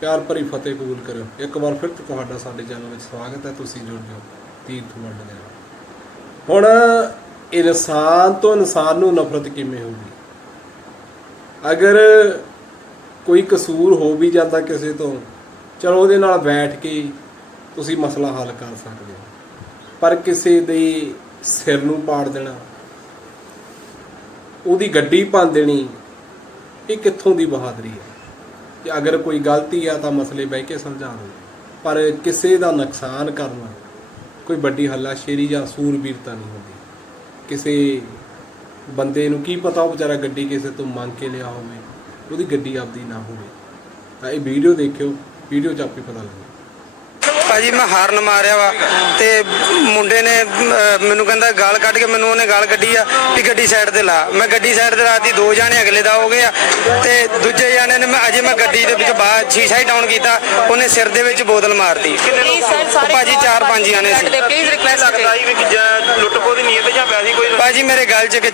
ਪਿਆਰ ਭਰੀ ਫਤਿਹ ਕਬੂਲ ਕਰਿਓ। ਇੱਕ ਵਾਰ ਫਿਰ ਤੁਹਾਡਾ ਸਾਡੇ ਚੈਨਲ ਵਿੱਚ ਸਵਾਗਤ ਹੈ। ਤੁਸੀਂ ਜੁੜ ਜਾਓ ਤੀਰਥ ਵੰਡ ਦੇ ਹੁਣ ਇਨਸਾਨ ਤੋਂ ਇਨਸਾਨ ਨੂੰ ਨਫ਼ਰਤ ਕਿਵੇਂ ਹੋਊਗੀ? ਅਗਰ ਕੋਈ ਕਸੂਰ ਹੋ ਵੀ ਜਾਂਦਾ ਕਿਸੇ ਤੋਂ, ਚਲੋ ਉਹਦੇ ਨਾਲ ਬੈਠ ਕੇ ਤੁਸੀਂ ਮਸਲਾ ਹੱਲ ਕਰ ਸਕਦੇ ਹੋ। ਪਰ ਕਿਸੇ ਦੇ ਸਿਰ ਨੂੰ ਪਾੜ ਦੇਣਾ, ਉਹਦੀ ਗੱਡੀ ਭੰਨ ਦੇਣੀ, ਇਹ ਕਿੱਥੋਂ ਦੀ ਬਹਾਦਰੀ ਹੈ? ਕਿ ਅਗਰ ਕੋਈ ਗਲਤੀ ਆ ਤਾਂ ਮਸਲੇ ਬਹਿ ਕੇ ਸਮਝਾ ਲਓ ਪਰ ਕਿਸੇ ਦਾ ਨੁਕਸਾਨ ਕਰਨਾ, ਕੋਈ ਵੱਡੀ ਹੱਲਾਸ਼ੇਰੀ ਜਾਂ ਸੂਰਬੀਰਤਾ ਨਹੀਂ ਹੁੰਦੀ। ਕਿਸੇ ਬੰਦੇ ਨੂੰ ਕੀ ਪਤਾ ਉਹ ਵਿਚਾਰਾ ਗੱਡੀ ਕਿਸੇ ਤੋਂ ਮੰਗ ਕੇ ਲਿਆ ਹੋਵੇ, ਉਹਦੀ ਗੱਡੀ ਆਪਦੀ ਨਾ ਹੋਵੇ। ਤਾਂ ਇਹ ਵੀਡੀਓ ਦੇਖਿਓ, ਵੀਡੀਓ 'ਚ ਆਪੇ ਪਤਾ ਲੱਗੂ। ਭਾਜੀ ਮੈਂ ਹਾਰਨ ਮਾਰਿਆ ਵਾ ਤੇ ਮੁੰਡੇ ਨੇ ਅਹ, ਮੈਨੂੰ ਕਹਿੰਦਾ ਗਾਲ ਕੱਢ ਕੇ ਮੈਨੂੰ ਉਹਨੇ ਗਾਲ ਕੱਢੀ ਆ ਵੀ ਗੱਡੀ ਸਾਈਡ ਤੇ ਲਾ। ਮੈਂ ਗੱਡੀ ਸਾਈਡ ਤੇ ਲਾਤੀ ਦੋ ਜਾਣੇ ਅਗਲੇ ਦਾ ਹੋ ਗਏ ਆ ਤੇ ਦੂਜੇ ਜਾਣੇ ਨੇ ਮੈਂ ਅਜੇ ਮੈਂ ਗੱਡੀ ਦੇ ਵਿੱਚ ਬਾਹਰ ਸ਼ੀਸ਼ਾ ਹੀ ਡਾਊਨ ਕੀਤਾ ਉਹਨੇ ਸਿਰ ਦੇ ਵਿੱਚ ਬੋਤਲ ਮਾਰਤੀ। ਪਲੀਜ਼ ਸਰ ਸਾਰੇ ਭਾਜੀ ਚਾਰ ਪੰਜ ਜਾਣੇ ਸੀ। ਪਲੀਜ਼ ਰਿਕਵੈਸਟ ਲੱਗਦਾ ਸੀ ਵੀ ਕਿ ਜਾਂ ਲੁੱਟ ਖੋਹ ਦੀ ਨੀਅਤ ਜਾਂ ਵੈਸੀ ਕੋਈ ਭਾਜੀ ਮੇਰੇ ਗੱਲ 'ਚ ਕਿ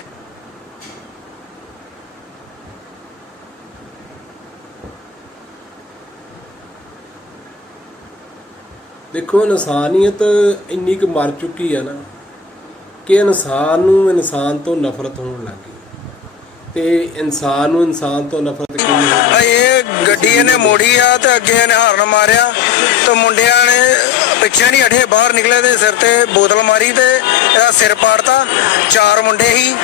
ਦੇਖੋ, ਇਨਸਾਨੀਅਤ ਇੰਨੀ ਕੁ ਮਰ ਚੁੱਕੀ ਆ ਨਾ ਕਿ ਇਨਸਾਨ ਨੂੰ ਇਨਸਾਨ ਤੋਂ ਨਫ਼ਰਤ ਹੋਣ ਲੱਗ ਗਈ। ਤੇ ਇਨਸਾਨ ਨੂੰ ਇਨਸਾਨ ਤੋਂ ਨਫ਼ਰਤ ਕਿਉਂ ਇਹ ਗੱਡੀ ਇਹਨੇ ਮੋੜੀ ਆ ਤੇ ਅੱਗੇ ਇਹਨੇ ਹਾਰਨ ਮਾਰਿਆ ਤੇ ਮੁੰਡਿਆਂ ਨੇ ਪਿੱਛੇ ਨਹੀਂ ਹਟੇ ਬਾਹਰ ਨਿਕਲੇ ਤੇ ਸਿਰ ਤੇ ਬੋਤਲ ਮਾਰੀ ਤੇ ਇਹਦਾ ਸਿਰ ਪਾੜਤਾ, ਚਾਰ ਮੁੰਡੇ ਸੀ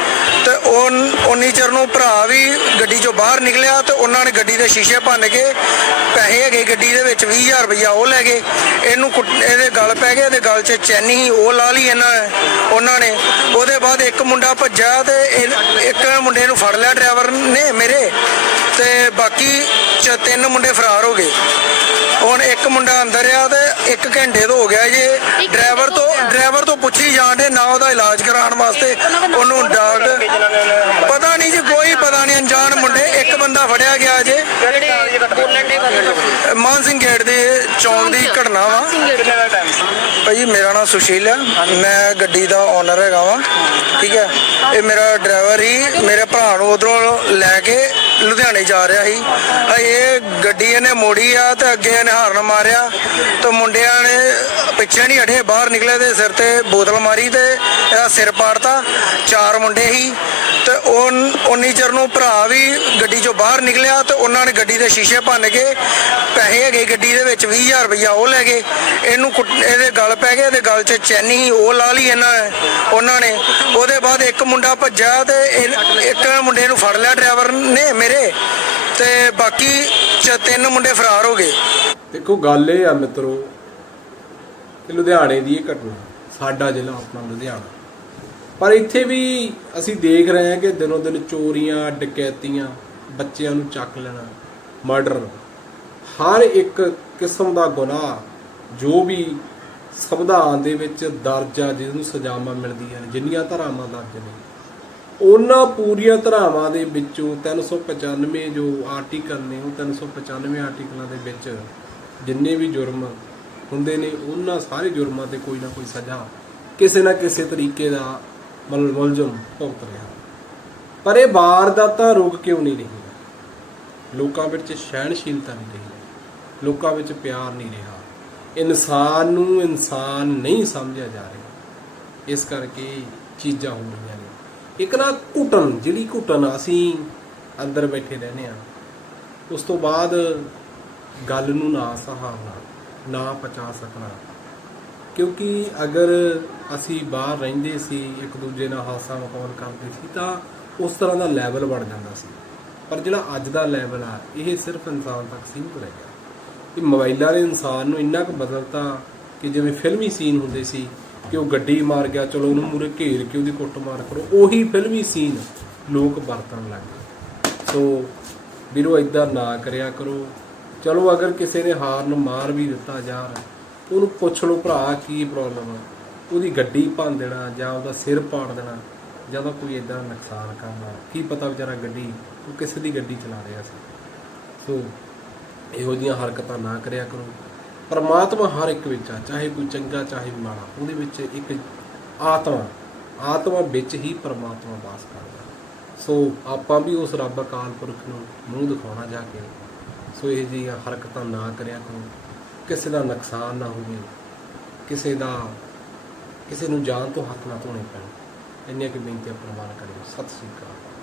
ਤੇ ਉਹ ਉਨੀ ਚਿਰ ਨੂੰ ਭਰਾ ਵੀ ਗੱਡੀ ਚੋਂ ਬਾਹਰ ਨਿਕਲਿਆ ਤੇ ਉਹਨਾਂ ਨੇ ਗੱਡੀ ਦੇ ਸ਼ੀਸ਼ੇ ਭੰਨ ਕੇ ਪੈਸੇ ਹੈਗੇ ਗੱਡੀ ਦੇ ਵਿੱਚ 20000 ਰੁਪਇਆ ਉਹ ਲੈ ਗਏ। ਇਹਨੂੰ ਕੁੱਟ- ਇਹਦੇ ਗਲ ਪੈ ਗਏ ਇਹਦੇ ਗਲ 'ਚ ਚੈਨੀ ਸੀ ਉਹ ਲਾ ਲਈ ਇਹਨਾਂ ਉਹਨਾਂ ਨੇ। ਉਹਦੇ ਬਾਅਦ ਇੱਕ ਮੁੰਡਾ ਭੱਜਾ ਤੇ ਇਹ- ਇੱਕ ਮੁੰਡੇ ਨੂੰ ਫੜ ਲਿਆ ਡਰਾਈਵਰ ਨੇ ਮੇਰੇ। ਤੇ ਬਾਕੀ ਚ ਤਿੰਨ ਮੁੰਡੇ ਫਰਾਰ ਹੋ ਗਏ। ਹੁਣ ਇੱਕ ਮੁੰਡਾ ਅੰਦਰ ਆ ਤੇ ਇੱਕ ਘੰਟੇ ਤੋਂ ਹੋ ਗਿਆ ਜੇ। ਡਰਾਈਵਰ ਤੋਂ ਡਰਾਈਵਰ ਤੋਂ ਪੁੱਛੀ ਜਾਂਦੇ ਨਾ ਉਹਦਾ ਇਲਾਜ ਕਰਾਉਣ ਵਾਸਤੇ। ਉਹਨੂੰ ਡਾਕਟਰ ਪਤਾ ਨਹੀਂ ਜੀ ਕੋਈ ਪਤਾ ਨਹੀਂ ਅਣਜਾਣ ਮੁੰਡੇ ਇੱਕ ਬੰਦਾ ਫੜਿਆ ਗਿਆ ਜੇ। ਮਾਨ ਸਿੰਘ ਗੇਟ ਦੇ ਚੌਂਕ ਦੀ ਘਟਨਾ ਵਾ। ਭਾਜੀ ਮੇਰਾ ਨਾਮ ਸੁਸ਼ੀਲ ਆ। ਮੈਂ ਗੱਡੀ ਦਾ ਓਨਰ ਹੈਗਾ ਵਾਂ। ਠੀਕ ਹੈ। ਇਹ ਮੇਰਾ ਡਰਾਈਵਰ ਹੀ ਮੇਰੇ ਭਰਾ ਨੂੰ ਉਧਰੋਂ ਲੈ ਕੇ ਲੁਧਿਆਣੇ ਜਾ ਰਿਹਾ ਸੀ। ਇਹ ਗੱਡੀ ਇਹਨੇ ਮੋੜੀ ਆ ਤੇ ਅੱਗੇ ਇਹਨੇ ਹਾਰਨ ਮਾਰਿਆ ਤੇ ਮੁੰਡਿਆਂ ਨੇ ਪਿੱਛੇ ਨਹੀਂ ਹਟੇ, ਬਾਹਰ ਨਿਕਲੇ ਤੇ ਸਿਰ ਤੇ ਬੋਤਲ ਮਾਰੀ ਤੇ ਇਹਦਾ ਸਿਰ ਪਾੜਤਾ। ਚਾਰ ਮੁੰਡੇ ਸੀ ਤੇ ਉਹ ਉਨੀ ਚਿਰ ਨੂੰ ਭਰਾ ਵੀ ਗੱਡੀ ਚੋਂ ਬਾਹਰ ਨਿਕਲਿਆ ਤੇ ਉਹਨਾਂ ਨੇ ਗੱਡੀ ਦੇ ਸ਼ੀਸ਼ੇ ਭੰਨ ਕੇ ਪੈਸੇ ਵਿੱਚ 20000 ਰੁਪਇਆ ਉਹ ਲੈ ਗਏ। ਇਹਨੂੰ ਕੁੱਟ- ਇਹਦੇ ਗਲ ਪੈ ਗਏ, ਇਹਦੇ ਗਲ 'ਚ ਚੈਨੀ ਸੀ, ਉਹ ਲਾ ਲਈ ਇਹਨਾਂ ਨੇ, ਉਹਨਾਂ ਨੇ। ਉਹਦੇ ਬਾਅਦ ਇੱਕ ਮੁੰਡਾ ਭੱਜਾ ਤੇ ਇਹ- ਇੱਕ ਮੁੰਡੇ ਨੂੰ ਫੜ ਲਿਆ ਡਰਾਈਵਰ ਨੇ ਮੇਰੇ ਤੇ ਬਾਕੀ ਚ ਤਿੰਨ ਮੁੰਡੇ ਫਰਾਰ ਹੋ ਗਏ। ਦੇਖੋ, ਗੱਲ ਇਹ ਆ ਮਿੱਤਰੋ ਕਿ ਲੁਧਿਆਣੇ ਦੀ ਇਹ ਘਟਨਾ, ਸਾਡਾ ਜ਼ਿਲ੍ਹਾ ਆਪਣਾ ਲੁਧਿਆਣਾ। ਪਰ ਇੱਥੇ ਵੀ ਅਸੀਂ ਦੇਖ ਰਹੇ ਹਾਂ ਕਿ ਦਿਨੋਂ ਦਿਨ ਚੋਰੀਆਂ, ਡਕੈਤੀਆਂ, ਬੱਚਿਆਂ ਨੂੰ ਚੱਕ ਲੈਣਾ, ਮਰਡਰ। ਹਰ ਇੱਕ ਕਿਸਮ ਦਾ ਗੁਨਾਹ, ਜੋ ਵੀ ਸੰਵਿਧਾਨ ਦੇ ਵਿੱਚ ਦਰਜ ਆ ਜਿਹਨੂੰ ਸਜ਼ਾਵਾਂ ਮਿਲਦੀਆਂ ਨੇ, ਜਿੰਨੀਆਂ ਧਾਰਾਵਾਂ ਦਰਜ ਨੇ, ਉਹਨਾਂ ਪੂਰੀਆਂ ਧਾਰਾਵਾਂ ਦੇ ਵਿੱਚੋਂ 395 ਜੋ ਆਰਟੀਕਲ ਨੇ, ਉਹ 395 ਆਰਟੀਕਲਾਂ ਦੇ ਵਿੱਚ ਜਿੰਨੇ ਵੀ ਜੁਰਮ ਹੁੰਦੇ ਨੇ, ਉਹਨਾਂ ਸਾਰੇ ਜੁਰਮਾਂ ਤੇ ਕੋਈ ਨਾ ਕੋਈ ਸਜ਼ਾ ਕਿਸੇ ਨਾ ਕਿਸੇ ਤਰੀਕੇ ਦਾ ਮਤਲਬ ਮੁਲਜ਼ਮ ਭੁਗਤ ਰਿਹਾ। ਪਰ ਇਹ ਵਾਰਦਾਤਾਂ ਰੁਕ ਕਿਉਂ ਨਹੀਂ ਰਹੀਆਂ? ਲੋਕਾਂ ਵਿੱਚ ਸਹਿਣਸ਼ੀਲਤਾ ਨਹੀਂ ਰਹੀ। ਲੋਕਾਂ ਵਿੱਚ ਪਿਆਰ ਨਹੀਂ ਰਿਹਾ। ਇਨਸਾਨ ਨੂੰ ਇਨਸਾਨ ਨਹੀਂ ਸਮਝਿਆ ਜਾ ਰਿਹਾ। ਇਸ ਕਰਕੇ ਚੀਜ਼ਾਂ ਹੋ ਰਹੀਆਂ ਨੇ। ਇੱਕ ਨਾ ਘੁਟਨ ਜਿਹੜੀ ਘੁਟਨ ਅਸੀਂ ਅੰਦਰ ਬੈਠੇ ਰਹਿੰਦੇ ਆ ਉਸ ਤੋਂ ਬਾਅਦ ਗੱਲ ਨੂੰ ਨਾ ਸਹਾਰਨਾ, ਨਾ ਪਚਾ ਸਕਣਾ। ਕਿਉਂਕਿ ਅਗਰ ਅਸੀਂ ਬਾਹਰ ਰਹਿੰਦੇ ਸੀ, ਇੱਕ ਦੂਜੇ ਨਾਲ ਹਾਸਾ ਮਖੌਲ ਕਰਦੇ ਸੀ, ਤਾਂ ਉਸ ਤਰ੍ਹਾਂ ਦਾ ਲੈਵਲ ਬਣ ਜਾਂਦਾ ਸੀ। ਪਰ ਜਿਹੜਾ ਅੱਜ ਦਾ ਲੈਵਲ ਆ, ਇਹ ਸਿਰਫ ਇਨਸਾਨ ਤੱਕ ਸੀਮਿਤ ਰਹਿ ਗਿਆ। ਇਹ ਮੋਬਾਈਲਾਂ ਨੇ ਇਨਸਾਨ ਨੂੰ ਇੰਨਾ ਕੁ ਬਦਲਤਾ ਕਿ ਜਿਵੇਂ ਫਿਲਮੀ ਸੀਨ ਹੁੰਦੇ ਸੀ ਕਿ ਉਹ ਗੱਡੀ ਮਾਰ ਗਿਆ, ਚਲੋ ਉਹਨੂੰ ਮੂਰੇ ਘੇਰ ਕੇ ਉਹਦੀ ਕੁੱਟ ਮਾਰ ਕਰੋ, ਉਹੀ ਫਿਲਮੀ ਸੀਨ ਲੋਕ ਵਰਤਣ ਲੱਗ ਗਏ। ਸੋ ਵੀਰੋ ਇਦਾਂ ਨਾ ਕਰਿਆ ਕਰੋ। ਚਲੋ, ਅਗਰ ਕਿਸੇ ਨੇ ਹਾਰਨ ਮਾਰ ਵੀ ਦਿੱਤਾ ਯਾਰ, ਉਹਨੂੰ ਪੁੱਛ ਲਓ ਭਰਾ, ਕੀ ਪ੍ਰੋਬਲਮ ਆ? ਉਹਦੀ ਗੱਡੀ ਭੰਨ ਦੇਣਾ ਜਾਂ ਉਹਦਾ ਸਿਰ ਪਾੜ ਦੇਣਾ ਜਾਂ ਉਹਦਾ ਕੋਈ ਇਦਾਂ ਦਾ ਨੁਕਸਾਨ ਕਰਨਾ, ਕੀ ਪਤਾ ਵਿਚਾਰਾ ਗੱਡੀ, ਉਹ ਕਿਸੇ ਦੀ ਗੱਡੀ ਚਲਾ ਰਿਹਾ ਸੀ। ਸੋ ਇਹੋ ਜਿਹੀਆਂ ਹਰਕਤਾਂ ਨਾ ਕਰਿਆ ਕਰੋ। ਪਰਮਾਤਮਾ ਹਰ ਇੱਕ ਵਿੱਚ ਆ, ਚਾਹੇ ਕੋਈ ਚੰਗਾ, ਚਾਹੇ ਮਾੜਾ, ਉਹਦੇ ਵਿੱਚ ਇੱਕ ਆਤਮਾ ਆਤਮਾ ਵਿੱਚ ਹੀ ਪਰਮਾਤਮਾ ਵਾਸ ਕਰਦਾ। ਸੋ ਆਪਾਂ ਵੀ ਉਸ ਰੱਬ ਅਕਾਲ ਪੁਰਖ ਨੂੰ ਮੂੰਹ ਦਿਖਾਉਣਾ ਜਾ ਕੇ। ਸੋ ਇਹ ਜਿਹੀਆਂ ਹਰਕਤਾਂ ਨਾ ਕਰਿਆ ਕਰੋ। ਕਿਸੇ ਦਾ ਨੁਕਸਾਨ ਨਾ ਹੋਵੇ। ਕਿਸੇ ਦਾ, ਕਿਸੇ ਨੂੰ ਜਾਨ ਤੋਂ ਹੱਥ ਨਾ ਧੋਣੇ ਪੈਣ। ਇੰਨੀਆਂ ਕਿ ਬੇਨਤੀਆਂ ਪ੍ਰਵਾਨ ਕਰਿਓ ਸਤਿ ਸ੍ਰੀ ਅਕਾਲ।